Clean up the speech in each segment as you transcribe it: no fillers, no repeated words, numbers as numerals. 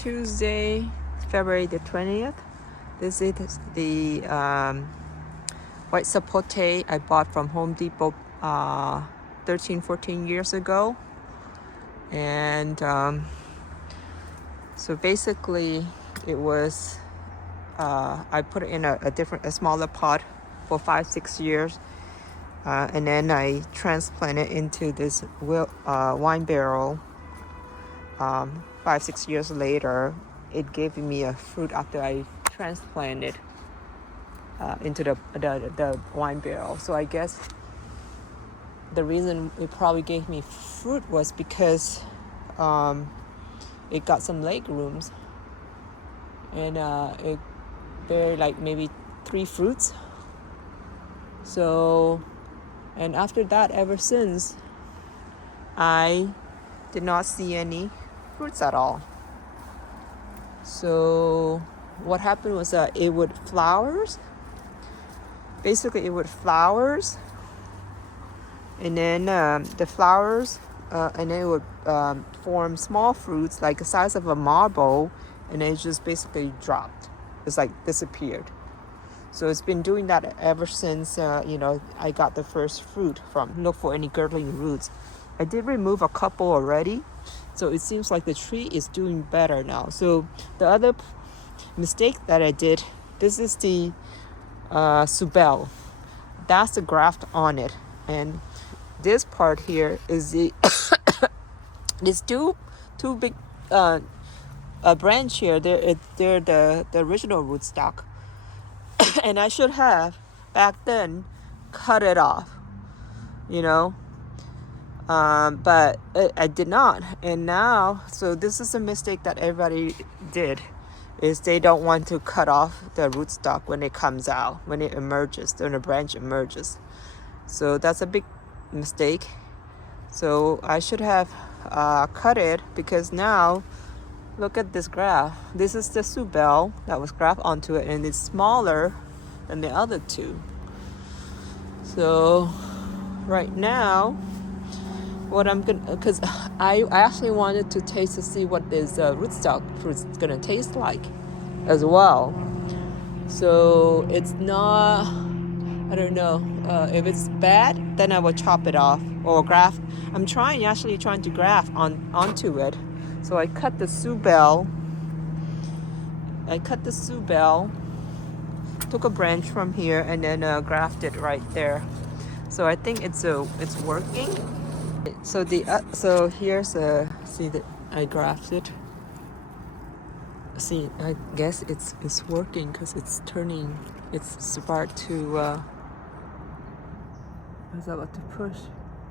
Tuesday, February the 20th. This is the white sapote I bought from Home Depot 13-14 years ago. And so basically it was I put it in a smaller pot for 5-6 years, and then I transplanted into this wine barrel. 5-6 years later, it gave me a fruit after I transplanted into the wine barrel. So I guess the reason it probably gave me fruit was because it got some leg rooms, and it bear like maybe 3 fruits. So, and after that, ever since, I did not see any fruits at all. So what happened was that it would flowers. Basically, it would flowers, and then the flowers, and then it would form small fruits like the size of a marble, and then it just basically dropped. It's like disappeared. So it's been doing that ever since I got the first fruit from. Look for any girdling roots. I did remove a couple already, so it seems like the tree is doing better now. So the other mistake that I did, this is the subel. That's the graft on it, and this part here is the these two big a branch here. They're the original rootstock, and I should have back then cut it off, but I did not. And now, so this is a mistake that everybody did, is they don't want to cut off the rootstock when it comes out, when it emerges, when the branch emerges. So that's a big mistake. So I should have cut it, because now look at this graft. This is the subel that was grafted onto it, and it's smaller than the other two. So right now, what I'm gonna, because I actually wanted to taste to see what this rootstock fruit is gonna taste like as well. So it's not, I don't know, if it's bad, then I will chop it off or graft. I'm actually trying to graft onto it. So I cut the subel. Took a branch from here and then grafted right there. So I think it's working. So so here's see that I grafted. See, I guess it's working because it's turning. It's about to. It's about to push.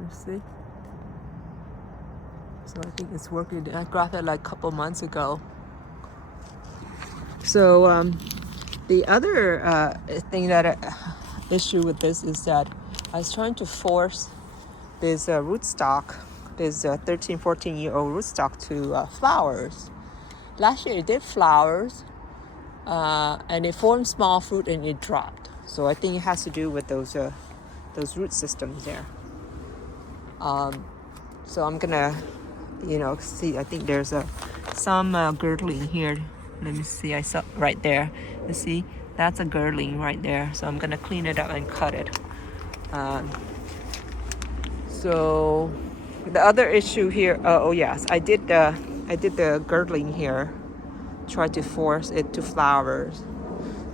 You see. So I think it's working. I grafted like a couple months ago. So the other thing issue with this is that I was trying to force this rootstock, this 13-14-year-old rootstock, to flowers. Last year it did flowers, and it formed small fruit and it dropped. So I think it has to do with those root systems there. So I'm gonna, see. I think there's some girdling here. Let me see. I saw right there. You see, that's a girdling right there. So I'm gonna clean it up and cut it. So the other issue here. Oh yes, I did the girdling here. Try to force it to flowers.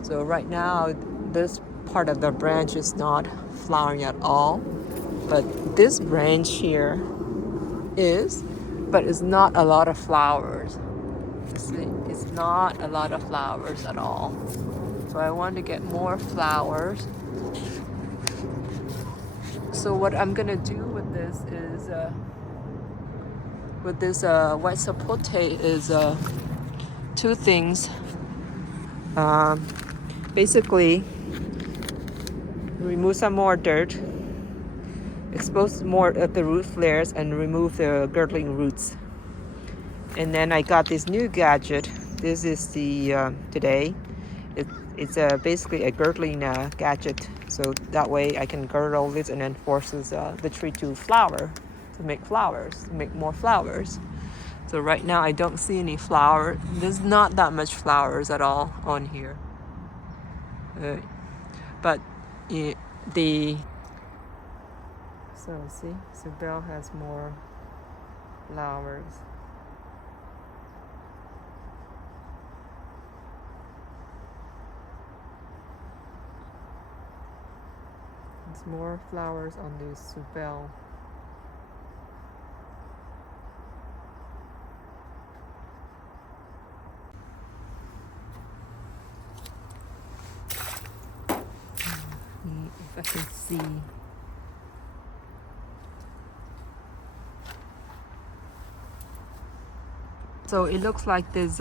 So right now, this part of the branch is not flowering at all, but this branch here is, but it's not a lot of flowers. You see, it's not a lot of flowers at all. So I want to get more flowers. So what I'm gonna do with this is, with this white sapote, is 2 things. Basically, remove some more dirt, expose more of the root flares, and remove the girdling roots. And then I got this new gadget. This is the today. It's basically a girdling gadget. So that way I can girdle this and then forces the tree to flower, to make flowers, to make more flowers. So right now I don't see any flower. There's not that much flowers at all on here. But the so see, Sabelle has more flowers. There's more flowers on the Sabelle. If I can see. So it looks like this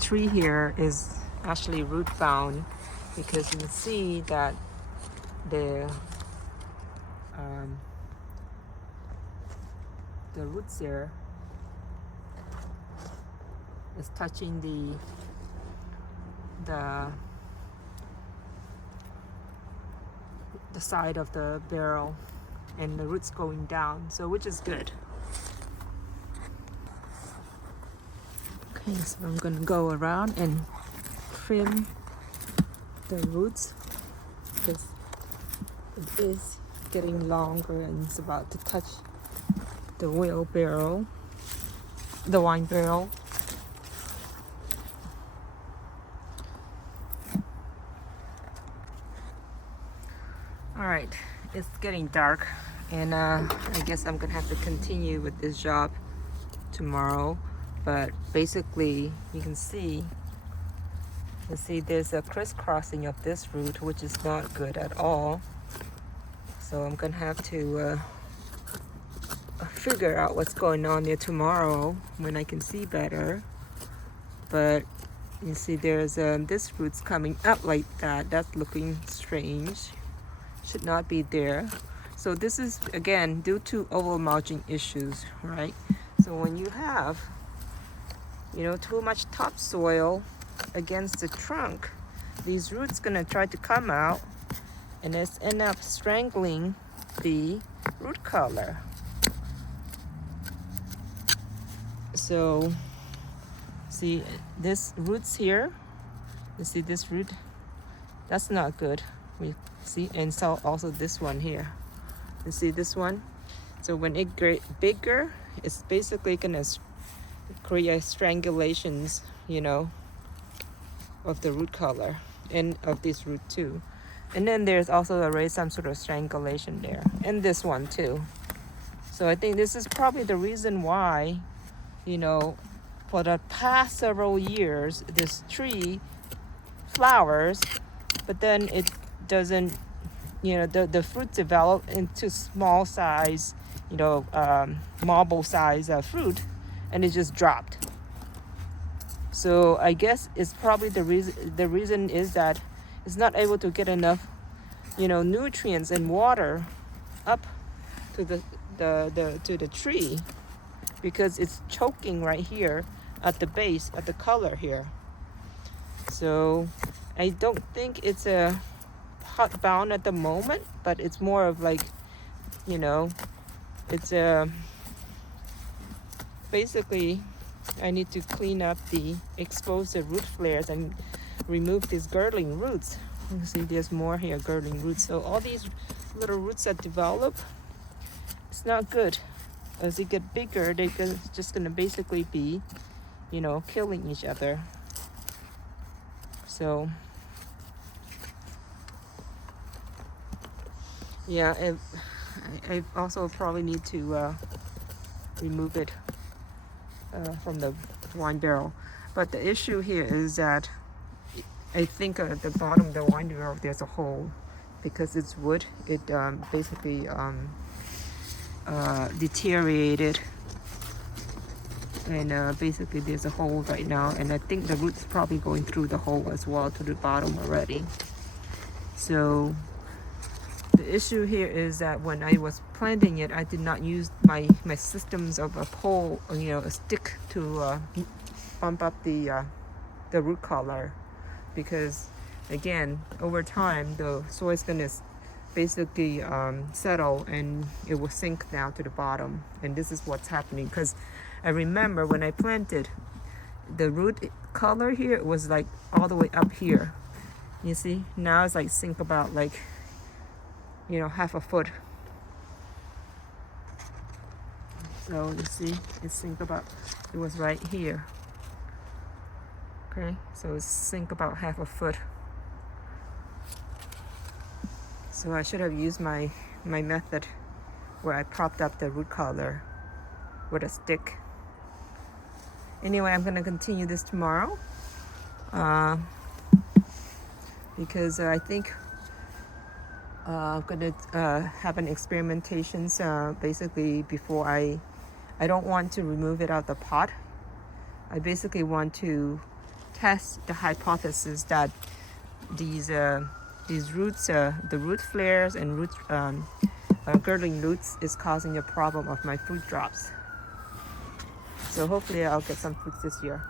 tree here is actually root bound, because you can see that the roots there is touching the side of the barrel, and the roots going down, so which is good. Okay, so I'm gonna go around and trim the roots because it is getting longer and it's about to touch the wine barrel. All right, it's getting dark, and I guess I'm gonna have to continue with this job tomorrow. But basically, you can see there's a crisscrossing of this root, which is not good at all. So I'm gonna have to figure out what's going on there tomorrow when I can see better. But you see there's this root's coming up like that. That's looking strange. Should not be there. So this is again due to overmulching issues, right? So when you have too much topsoil against the trunk, these roots gonna try to come out, and it's end up strangling the root collar. So see this roots here, you see this root, that's not good. We see, and so also this one here, you see this one. So when it gets bigger, it's basically gonna create strangulations, of the root collar and of this root too. And then there's also already some sort of strangulation there, and this one too. So I think this is probably the reason why, for the past several years, this tree flowers, but then it doesn't, the fruit develop into small size, marble size fruit, and it just dropped. So I guess it's probably the reason is that it's not able to get enough, nutrients and water up to the tree, because it's choking right here at the base, at the collar here. So I don't think it's a hot bound at the moment, but it's more of like, it's basically I need to clean up the exposed root flares and remove these girdling roots. You can see there's more here, girdling roots. So all these little roots that develop, it's not good. As they get bigger, they're just gonna basically be, killing each other. So yeah, I also probably need to remove it from the wine barrel. But the issue here is that I think at the bottom of the wine barrel there's a hole, because it's wood. It basically deteriorated, and basically there's a hole right now, and I think the root's probably going through the hole as well to the bottom already. So the issue here is that when I was planting it, I did not use my systems of a pole, a stick to bump up the root collar, because again, over time the soil is going to basically settle and it will sink down to the bottom. And this is what's happening, because I remember when I planted, the root color here was like all the way up here. You see, now it's like sink about like, you know, half a foot. So you see, it sink about, it was right here. Okay, so it's sink about half a foot. So I should have used my method where I propped up the root collar with a stick. Anyway, I'm gonna continue this tomorrow because I think I'm gonna have an experimentation. Basically, before I don't want to remove it out of the pot. I basically want to test the hypothesis that these roots, the root flares and root girdling roots is causing a problem of my fruit drops. So hopefully I'll get some fruits this year.